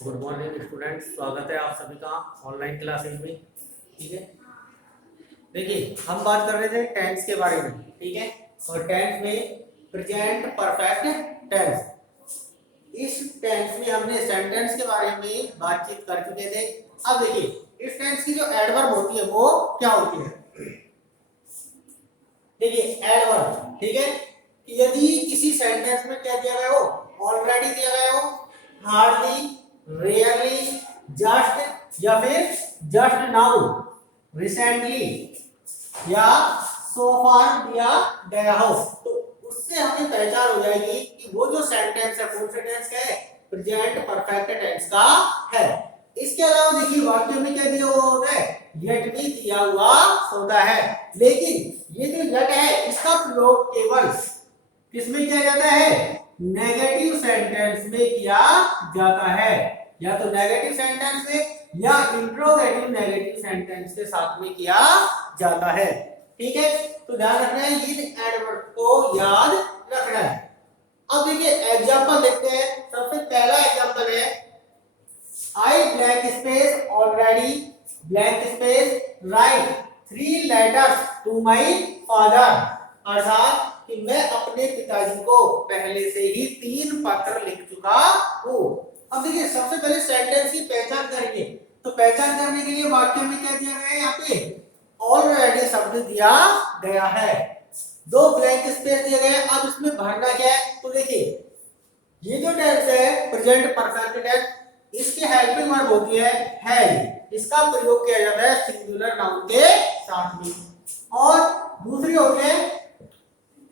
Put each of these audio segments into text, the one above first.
Good morning students, स्वागत है आप सभी का ऑनलाइन क्लासेस में। ठीक है, देखिए हम बात कर रहे थे टेंस के बारे में। ठीक है, और टेंस में प्रेजेंट परफेक्ट टेंस, इस टेंस में हमने सेंटेंस के बारे में बातचीत कर चुके थे। अब देखिए इस टेंस की जो एडवर्ब होती है वो क्या होती है। देखिए एडवर्ब, ठीक है, यदि किसी सेंटेंस में क्या दिया गया हो, ऑलरेडी दिया गया हो, हार्डली, रेयरली, जस्ट या फिर जस्ट नाउ, रिसेंटली या सो फार दिया गया हो, तो उससे हमें पहचान हो जाएगी कि वो जो सेंटेंस है कौन सा टेंस का है, प्रेजेंट परफेक्ट टेंस का है। इसके अलावा देखिए वाक्य में क्या दिया हुआ होता है, यट भी दिया हुआ होता है, लेकिन ये जो यट है इसका प्रयोग केवल किसमें किया जाता है, नेगेटिव सेंटेंस में किया जाता है, या तो नेगेटिव सेंटेंस में या इंट्रोगेटिव नेगेटिव सेंटेंस के साथ में किया जाता है। ठीक है, तो ध्यान रखना है, इन एडवर्ब को याद रखना है। अब देखिए एग्जांपल देखते हैं। सबसे पहला एग्जांपल है, I blank space already blank space write 3 letters to my father, अर्थात कि मैं अपने पिताजी को पहले से ही 3 पत्र लिख चुका हूं। अब देखिए सबसे पहले सेंटेंस की पहचान करेंगे, तो पहचान करने के लिए वाक्य में क्या दिया गया है, यहाँ पे ऑलरेडी शब्द दिया गया है, 2 ब्लैंक स्पेस दिए गए हैं। अब इसमें भरना क्या है, तो देखिए ये जो टेंस है प्रेजेंट परफेक्ट टेंस, इसकी हेल्पिंग वर्ब होती है, इसका प्रयोग किया जाता है सिंगुलर नाउन के साथ में, और दूसरी होती है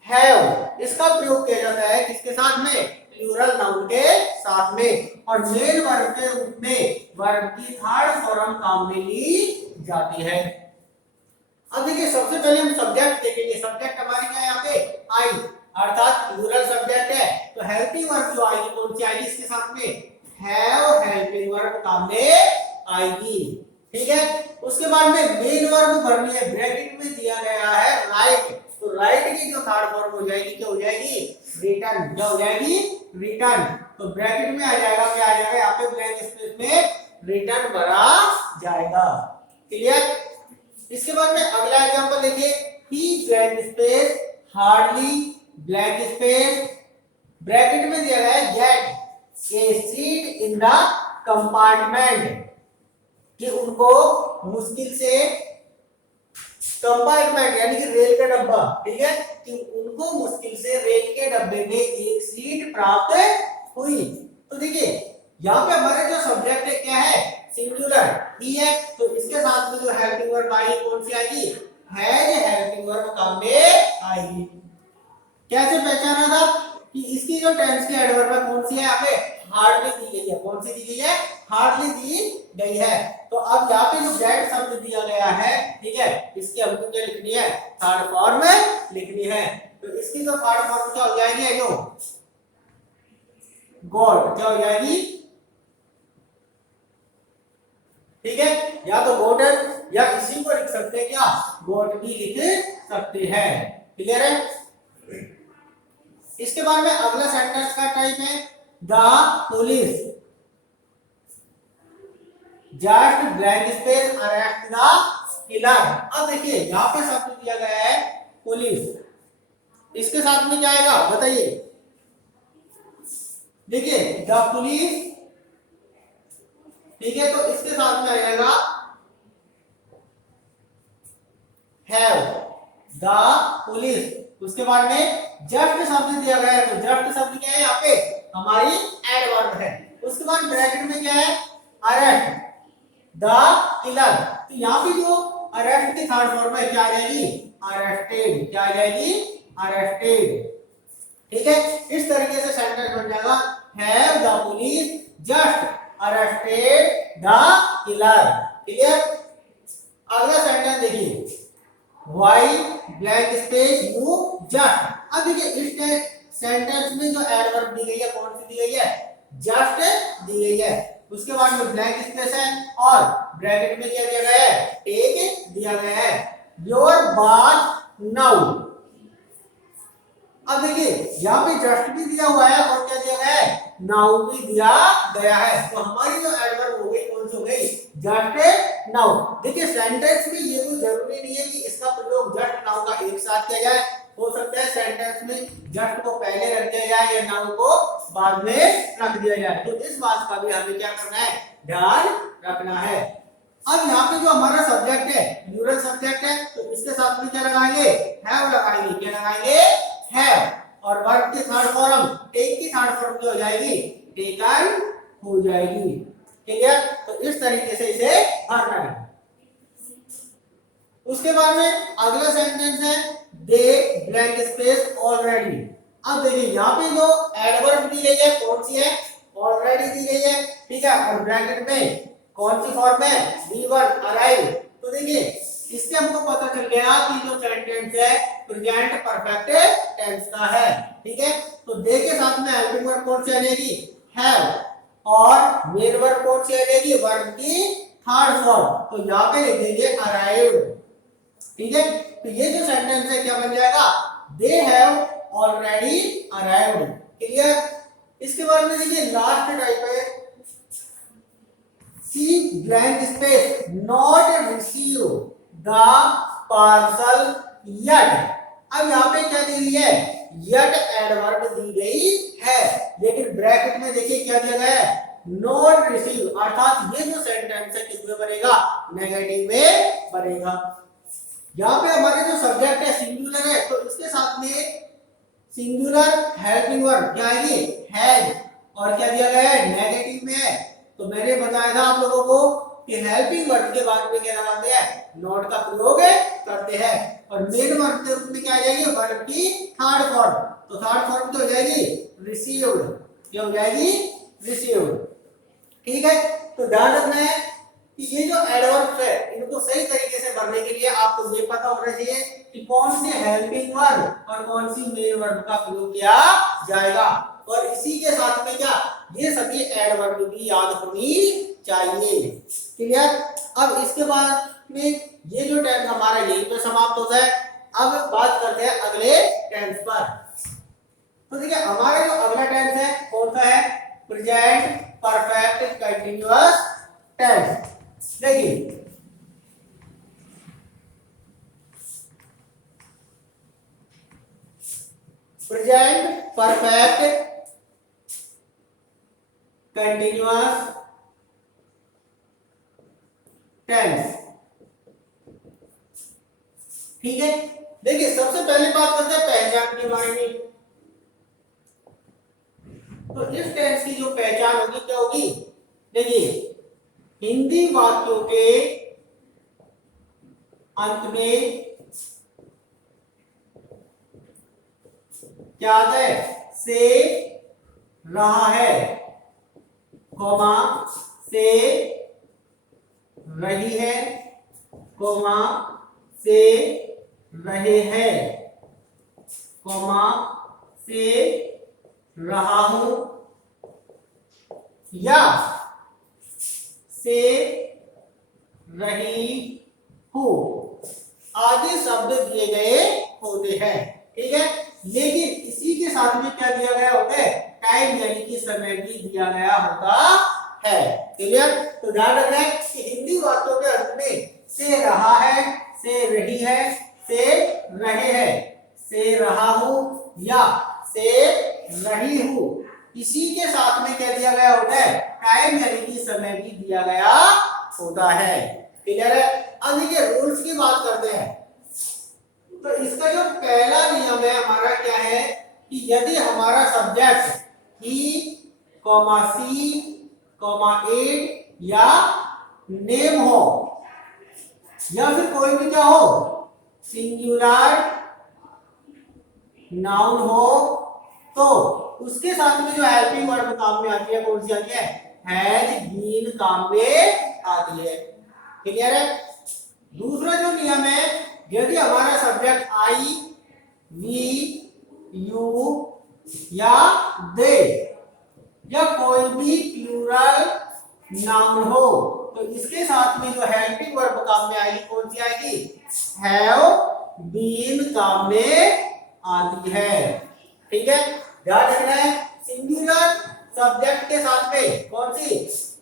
हैव, इसका प्रयोग किया जाता है किसके साथ में, प्लूरल नाउन के साथ में, और मेन वर्ब के रूप में वर्ब की थर्ड फॉर्म काम में ली जाती है। अब देखिए सबसे पहले हम सब्जेक्ट देखेंगे। सब्जेक्ट हमारे क्या है यहाँ पे, आई, अर्थात प्लूरल सब्जेक्ट है, तो हेल्पिंग वर्ब जो आएगी कौन सी आएगी, इसके साथ में हैव हेल्पिंग वर्ब काम में आएगी। ठीक है, उसके बाद में मेन वर्ब भरनी है, ब्रैकेट में दिया गया है राइट, तो राइट की जो थर्ड फॉर्म हो जाएगी क्या हो जाएगी, रिटर्न, क्या हो जाएगी, रिटर्न, तो ब्रैकेट में आ जाएगा, क्या आ जाएगा यहाँ पे ब्लैंक स्पेस में रिटर्न भरा जाएगा। क्लियर। इसके बाद में अगला एग्जांपल देखिए, he blank space hardly blank space bracket में दिया गया है get a seat in the compartment, कि उनको मुश्किल से, कंपार्टमेंट यानी कि रेल का डब्बा, ठीक है, कि उनको मुश्किल से रेल के डब्बे में एक सीट प्राप्त हुई। तो देखिए यहाँ पे हमारे जो सब्जेक्ट है क्या है, सिंगुलर ही है, तो इसके साथ में जो हेल्पिंग वर्ब आएगी कौन सी आएगी, हैज हेल्पिंग वर्ब काम में आएगी। कैसे पहचाना था कि इसकी जो टेंस की एडवर्ब है कौन सी है, यहाँ पे हार्डली दी गई है, कौन सी दी गई है, हार्डली दी गई है। तो अब यहाँ पे जो गेट शब्द दिया गया है, ठीक है, इसकी हमको क्या लिखनी है, थर्ड फॉर्म लिखनी है, तो इसकी जो थर्ड फॉर्म क्या हो जाएगी, जो गॉड, क्या हो जाएगी, ठीक है, या तो गॉडन या इसी को लिख सकते हैं क्या, गॉड भी लिख सकते हैं। क्लियर है। इसके बाद में अगला सेंटेंस का टाइप है, the police just blank space arrest the killer. अब देखिए यहाँ पे शब्द दिया गया है पुलिस, इसके साथ में क्या आएगा बताइए, देखिए द पुलिस, ठीक है, तो इसके साथ में आ जाएगा हैव द पुलिस। उसके बाद में जस्ट शब्द दिया गया है, तो जस्ट शब्द क्या है यहाँ पे, हमारी एडवर्ब है। उसके बाद ब्रैकेट में क्या है, अरेस्ट द किलर, तो यहाँ पे जो अरेस्ट की थर्ड फॉर्म है क्या आ जाएगी, अरेस्टेड, क्या आ जाएगी, अरेस्टेड। ठीक है, इस तरीके से सेंटेंस बन जाएगा, have the police just arrested the killer. Clear. अगला सेंटेंस देखिए, why blank space you just. अब देखिए इस सेंटेंस में जो एडवर्ब दी गई है कौन सी दी गई है, जस्ट दी गई है। उसके बाद में ब्लैंक स्पेस है और ब्रैकेट में क्या दिया गया है, टेक दिया गया है, योर बाथ नाउ। अब देखिए यहाँ पे जस्ट भी दिया हुआ है और क्या दिया गया है, नाउ भी दिया गया है। तो हमारी जो एडवर्ब हो गई कौन सी हो गई, जस्ट नाउ। देखिए सेंटेंस में ये कोई जरूरी नहीं है कि इसका प्रयोग जस्ट नाउ का एक साथ किया जाए। हो सकता है सेंटेंस में जस्ट को पहले रख दिया जाए या नाउ को बाद में रख दिया जाए। तो इस बात का भी हमें क्या करना है, ध्यान रखना है। अब यहाँ पे जो हमारा सब्जेक्ट है प्लूरल सब्जेक्ट है, तो इसके साथ में क्या लगाएंगे, हैव लगाएंगे। क्या लगाएंगे, हैव। और वर्ब की थर्ड फॉर्म, टेक की थर्ड फॉर्म क्या हो जाएगी, टेकन हो जाएगी। क्लियर। तो इस तरीके से इसे भरना है। उसके बाद में अगला सेंटेंस है दे ब्लैंक स्पेस ऑलरेडी। अब देखिए यहाँ पे जो एडवर्ब दी गई है कौन सी है, ऑलरेडी दी गई है, ठीक है। और ब्रैकेट में कौन सी फॉर्म है, V1 अराइव। तो देखिए इससे हमको पता चल गया कि जो सेंटेंस है प्रेजेंट परफेक्ट टेंस का है, ठीक है। तो दे के साथ में हेल्पिंग वर्ब कौन सी आ जाएगी, हैव। और मेन वर्ब कौन सी आ जाएगी, वर्ब की थर्ड फॉर्म। तो यहाँ पे लिख देंगे अराइव्ड, ठीक है। तो ये जो सेंटेंस है क्या बन जाएगा, they have already arrived. Clear. इसके बाद में देखिए लास्ट टाइप है she blank space not receive the parcel yet. अब यहाँ पे क्या दी है, यट एडवर्ब दी गई है, लेकिन ब्रैकेट में देखिए क्या दिया गया है, नॉट रिसीव। अर्थात ये जो सेंटेंस है किस में बनेगा, नेगेटिव में बनेगा। यहाँ पे हमारे जो सब्जेक्ट है सिंगुलर है, तो इसके साथ में सिंगुलर हेल्पिंग वर्ब क्या आएगी, हैज। और क्या दिया गया है, नेगेटिव में है। तो मैंने बताया था आप लोगों को कि हेल्पिंग वर्ब के बाद में क्या लगाते हैं, नॉट का प्रयोग करते हैं। और मेन वर्ब के रूप में क्या आ जाएगी, वर्ब की थर्ड फॉर्म। तो थर्ड फॉर्म क्या हो जाएगी, रिसीव्ड। क्या हो जाएगी, रिसीव्ड। ठीक है। तो ध्यान रखना है कि ये जो एडवर्ब्स है इनको सही तरीके से भरने के लिए आपको ये पता होना चाहिए कि कौन सी हेल्पिंग वर्ब और कौन सी मेन वर्ब का प्रयोग किया जाएगा। और इसी के साथ में क्या, ये सभी एडवर्ब भी याद होनी चाहिए। क्लियर। अब इसके बाद में ये जो टेंस हमारा यहीं पे समाप्त होता है। अब बात करते हैं अगले टेंस पर। तो देखिए हमारा जो अगला टेंस है कौन सा है, प्रेजेंट परफेक्ट कंटीन्यूअस टेंस। देखिए प्रेजेंट परफेक्ट कंटीन्यूअस टेंस, ठीक है। देखिए सबसे पहले बात करते हैं पहचान के बारे में। तो इस टेंस की जो पहचान होगी क्या होगी, देखिए हिंदी वाक्यों के अंत में क्या आता है, से रहा है, कॉमा से रही है, कॉमा से रहे हैं, कॉमा से रहा हूं, या से रही हूं आदि शब्द दिए गए होते हैं, ठीक है। लेकिन इसी के साथ में क्या दिया गया होता है, टाइम यानी कि समय भी दिया गया होता है। क्लियर। तो ध्यान रखना है कि हिंदी वाक्यों के अंत में से रहा है, से रही है, से रहे हैं, से रहा हूं या से रही हूं, इसी के साथ में क्या दिया गया होता है, टाइम यानी कि समय भी दिया गया होता है। क्लियर है। अब देखिए रूल्स की बात करते हैं। तो इसका जो पहला नियम है हमारा क्या है कि यदि हमारा सब्जेक्ट ही, कॉमा सी, कॉमा एट या नेम हो या फिर कोई भी क्या हो, सिंगुलर नाउन हो, तो उसके साथ में जो हेल्पिंग वर्ब काम में आती है कौन सी आती है, हैज बीन काम में आती है। क्लियर है। दूसरा जो नियम है, यदि हमारा सब्जेक्ट आई, वी, यू या दे या कोई भी प्लूरल नाउन हो, तो इसके साथ में जो हेल्पिंग वर्ब काम में आएगी कौन सी आएगी, हैव बीन काम में आती है। ठीक है, ध्यान रखना है सिंगुलर सब्जेक्ट के साथ में कौन सी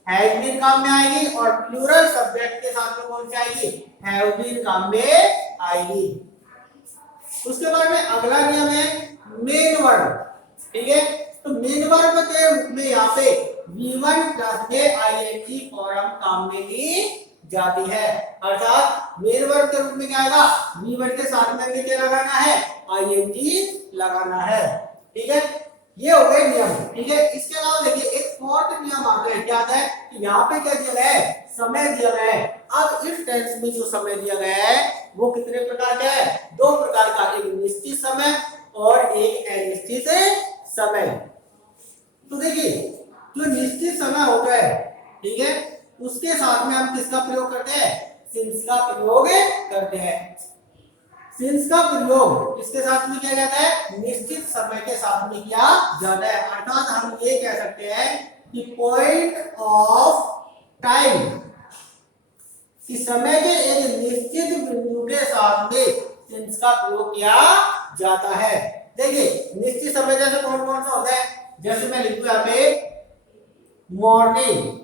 हैज बीन काम में आएगी और प्लूरल सब्जेक्ट के साथ में कौन सी आएगी हैव बीन काम में आएगी। उसके बाद में अगला नियम है मेन वर्ब। ठीक है, तो मेन वर्ब के रूप में यहाँ पे V1 प्लस में आईएनजी फॉर्म काम में ली जाती है, अर्थात मेन वर्ब के रूप में क्या आएगा V1 के साथ में भी क्या लगाना है आईएनजी लगाना है। ठीक है, ये हो गए नियम। ठीक है, इसके अलावा देखिए एक फोर्थ नियम आता है, क्या आता है कि यहाँ पे क्या दिया गया है समय दिया गया है। अब इस टेंस में जो समय दिया गया है वो कितने प्रकार का है, दो प्रकार का, एक निश्चित समय और एक अनिश्चित समय। तो देखिए जो निश्चित समय होता है, ठीक है, उसके साथ में हम किसका प्रयोग करते हैं सिंस का प्रयोग करते हैं। सिंस का प्रयोग किसके साथ में किया जाता है निश्चित समय के साथ में किया जाता है, अर्थात हम ये कह सकते हैं कि पॉइंट ऑफ टाइम कि समय के एक निश्चित बिंदु के साथ में सिंस का प्रयोग किया जाता है। देखिए निश्चित समय जैसे कौन कौन सा होता है, जैसे मैं लिखूं यहाँ पे मॉर्निंग।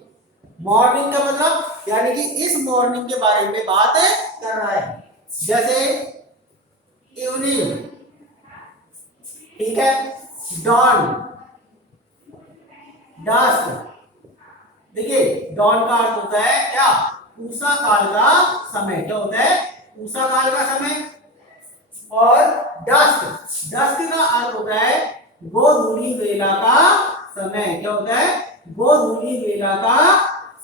मॉर्निंग का मतलब यानी कि इस मॉर्निंग के बारे में बात कर रहा है, जैसे इवनिंग, ठीक है, डॉन, डस्क। देखिए डॉन का अर्थ होता है क्या उषा काल का समय, क्या होता है उषा काल का समय, और डस्क, डस्क का अर्थ होता है गोधूली वेला का समय, क्या होता है गोधूली वेला का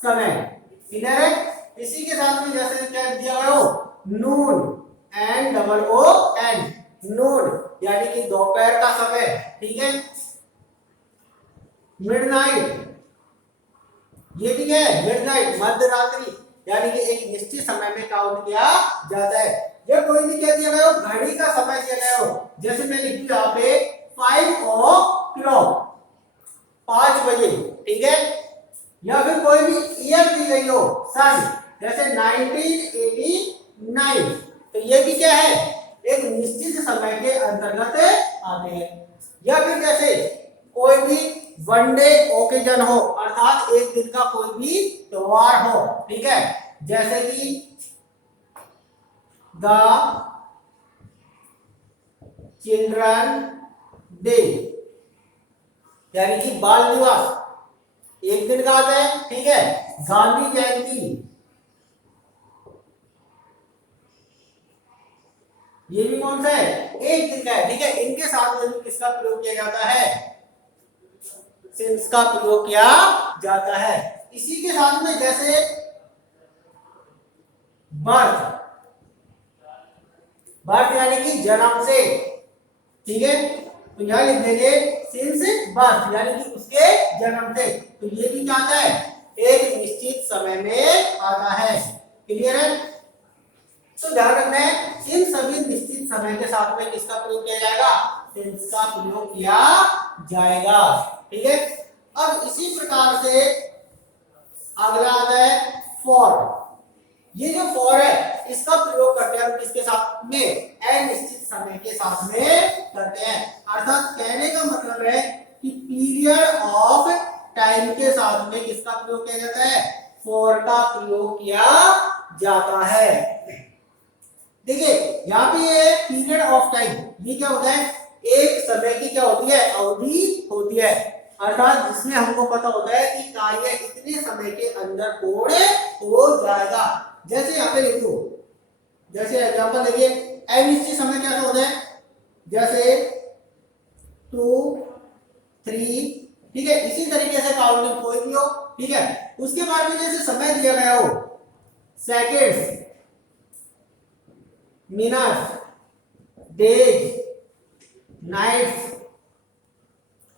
समय। क्लियर है, इसी के साथ में जैसे क्या दिया गया हो नून एंड डबल ओ एन, नून यानी कि दोपहर का समय, ठीक है। मिडनाइट, ये भी है मिडनाइट मध्य रात्रि, यानी कि एक निश्चित समय में काउंट किया जाता है। जब कोई भी क्या दिया गया हो घड़ी का समय दिया गया हो, जैसे मैं लिखूं यहाँ पे 5 o'clock 5 बजे, ठीक है, या फिर कोई भी ईयर दी गई हो सन, जैसे 1989, तो ये भी क्या है एक निश्चित समय के अंतर्गत आते हैं। या फिर जैसे कोई भी वन डे ओकेजन हो, अर्थात एक दिन का कोई भी त्योहार हो, ठीक है, जैसे कि द चिल्ड्रन डे, यानी कि बाल दिवस एक दिन का आता है, ठीक है। गांधी जयंती, ये भी कौन सा है एक दिन का है, ठीक है। इनके साथ में भी किसका प्रयोग किया जाता है सिंस का प्रयोग किया जाता है। इसी के साथ में जैसे बर्थ, बर्थ यानी कि जन्म से, ठीक है, तो यहां लिख देंगे सिंस बर्थ यानी कि उसके जन्म से, तो ये भी क्या आता है एक निश्चित समय में आता है। क्लियर है, तो ध्यान रखना है इन सभी निश्चित समय के साथ में किसका प्रयोग किया जाएगा सिंस का प्रयोग किया जाएगा, ठीक है। अब इसी प्रकार से अगला आता है फॉर। ये जो फॉर है इसका प्रयोग करते हैं हम किसके साथ में अनिश्चित समय के साथ में करते हैं, अर्थात कहने का मतलब है कि पीरियड ऑफ टाइम के साथ में किसका प्रयोग किया जाता है फॉर का प्रयोग किया जाता है। देखिए यहाँ पे ये पीरियड ऑफ टाइम, ये क्या होता है एक समय की क्या होती है अवधि होती है, अर्थात जिसमें हमको पता होता है कि कार्य इतने समय के अंदर पूर्ण हो जाएगा। जैसे यहाँ पे लिखो, जैसे एग्जांपल देखिए अनिश्चित समय कैसे होता है, जैसे 2 3, ठीक है, इसी तरीके से काउंटिंग कोई भी हो, ठीक है। उसके बाद में जैसे समय दिया गया हो सेकेंड्स, मिनट्स, डेज, नाइट्स,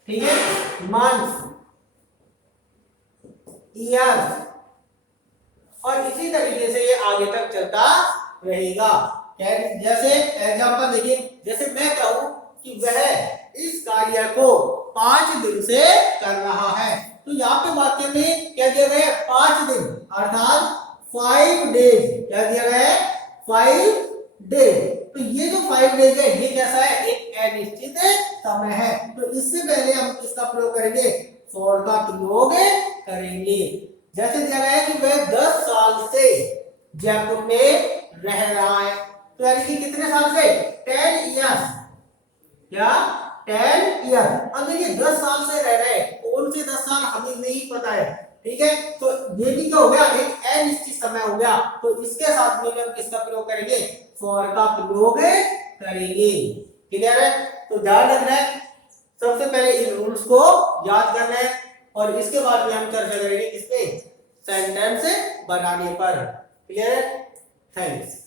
ठीक है, मंथ्स, ईयर्स, और इसी तरीके से ये आगे तक चलता रहेगा। जैसे एग्जांपल देखिए, जैसे मैं कहूं कि वह इस कार्य को 5 दिन से कर रहा है, तो यहाँ पे वाक्य में क्या दिया गया है 5 दिन, अर्थात 5 डेज, क्या दिया गया है 5 डेज। तो ये जो 5 डेज है ये कैसा है एक अनिश्चित समय है। तो इससे पहले हम किसका प्रयोग करेंगे, फॉर का प्रयोग करेंगे। जैसे दिया गया है कि वह 10 साल से जयपुर में रह रहा है, तो यानी कि कितने साल से, 10 ईयर्स, क्या 10 ईयर। अब देखिए 10 साल से रह रहे हैं, कौन से 10 साल हमें नहीं पता है, ठीक है। तो ये भी क्या हो गया, एक अनिश्चित समय हो गया। तो इसके साथ में हम किसका प्रयोग करेंगे, फॉर का प्रयोग करेंगे। क्लियर है। तो ध्यान रखना है, सबसे पहले इन रूल्स को याद करना है और इसके बाद में हम चर्चा करेंगे किस पे, सेंटेंस बनाने पर। क्लियर है। थैंक्स।